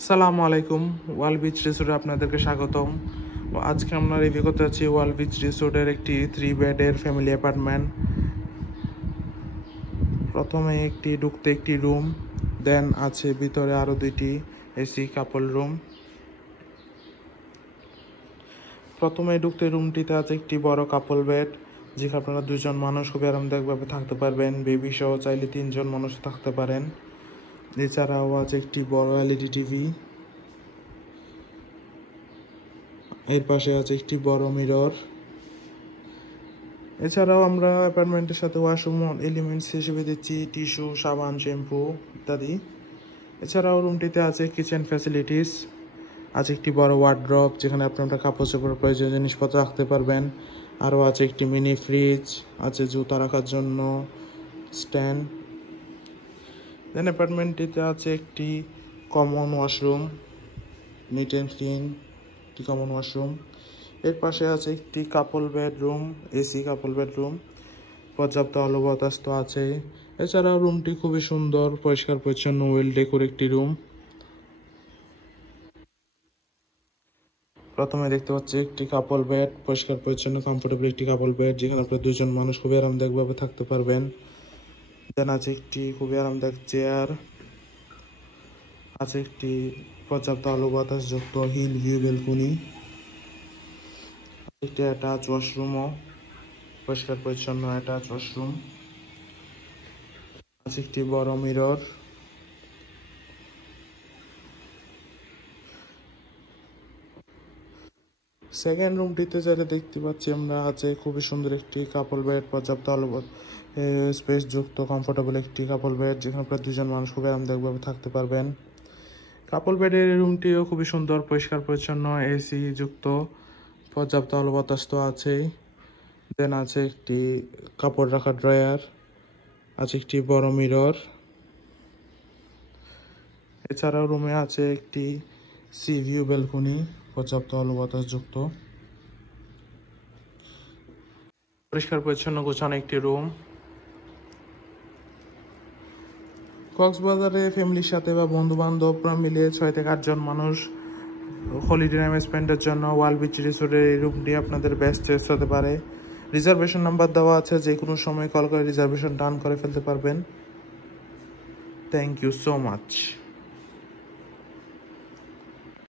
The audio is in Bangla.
আসসালামু আলাইকুম। ওয়াল বিচ রিসোর্টে আপনাদেরকে স্বাগতম। আজকে আমরা রিভিউ করতে যাচ্ছি ওয়াল বিচ রিসোর্টের একটি 3 বেডের ফ্যামিলি অ্যাপার্টমেন্ট। প্রথমে ঢুকতে একটি রুম, দেন আছে ভিতরে আরও 2টি এসি কাপল রুম। প্রথমে ঢুকতে রুমটিতে আছে একটি বড় কাপল বেড, যেখানে আপনারা 2জন মানুষ খুব আরামদায়কভাবে থাকতে পারবেন। বেবি সহ চাইলে 3জন মানুষ থাকতে পারেন। এছাড়াও আছে একটি বড় এলইডি টিভি। এর পাশে আছে একটি বড় মিরর। এছাড়াও আমরা অ্যাপার্টমেন্টের সাথে ওয়াশরুম এলিমেন্টস হিসেবে দিচ্ছি টিস্যু, সাবান, শ্যাম্পু ইত্যাদি। এছাড়াও রুমটিতে আছে কিচেন ফ্যাসিলিটিস, আছে একটি বড় ওয়ার্ড্রপ, যেখানে আপনারা কাপড় চোপড় প্রয়োজনীয় জিনিসপত্র রাখতে পারবেন। আরও আছে একটি মিনি ফ্রিজ, আছে জুতা রাখার জন্য স্ট্যান্ড। দেন অ্যাপার্টমেন্টটিতে আছে একটি common washroom, neat and clean একটি কমন ওয়াশরুম। এর পাশে আছে একটি কাপল বেডরুম, এসি কাপল বেডরুম, পর্যাপ্ত আলো বাতাস তো আছেই। এছাড়াও রুমটি খুবই সুন্দর, পরিষ্কার পরিচ্ছন্ন, ওয়েল ডেকোর একটি রুম। প্রথমে দেখতে পাচ্ছি একটি কাপল বেড, পরিষ্কার পরিচ্ছন্ন কমফোর্টেবল একটি কাপল বেড, যেখানে আপনার 2জন মানুষ খুবই আরামদায়কভাবে থাকতে পারবেন। দেন আছে একটি খুবই আরামদায়ক চেয়ার, আছে একটি পর্যাপ্ত আলো বাতাস যুক্ত হিল ভিউ ব্যালকনি, একটি অ্যাটাচ ওয়াশরুমও, পরিষ্কার পরিচ্ছন্ন অ্যাটাচ ওয়াশরুম, আছে একটি বড় মিরর। সেকেন্ড রুমটিতে যেটা দেখতে পাচ্ছি আমরা, আছে খুবই সুন্দর একটি কাপল বেড, পর্যাপ্ত আলো স্পেস যুক্ত কমফোর্টেবল একটি কাপল বেড, যেখানে প্রায় 2জন মানুষ খুবই আরামদায়কভাবে থাকতে পারবেন। কাপল বেডের রুমটিও খুবই সুন্দর, পরিষ্কার পরিচ্ছন্ন, এসি যুক্ত, পর্যাপ্ত আলো বাতাস তো আছেই। দেন আছে একটি কাপড় রাখার ড্রয়ার, আছে একটি বড় মিরর। এছাড়াও রুমে আছে একটি সি ভিউ ব্যালকনি, পর্যাপ্ত আলো বাতাস যুক্ত, পরিষ্কার পরিচ্ছন্ন গোছানো একটি রুম। কক্সবাজারে ফ্যামিলির সাথে বা বন্ধু বান্ধবরা মিলে 6 থেকে 8জন মানুষ হলিডে টাইম স্পেন্ডের জন্য ওয়াল বিচ রিসোর্টের এই রুমটি আপনাদের বেস্ট চয়েস হতে পারে। রিজার্ভেশন নাম্বার দেওয়া আছে, যে কোনো সময় কল করে রিজার্ভেশন ডান করে ফেলতে পারবেন। Thank you so much.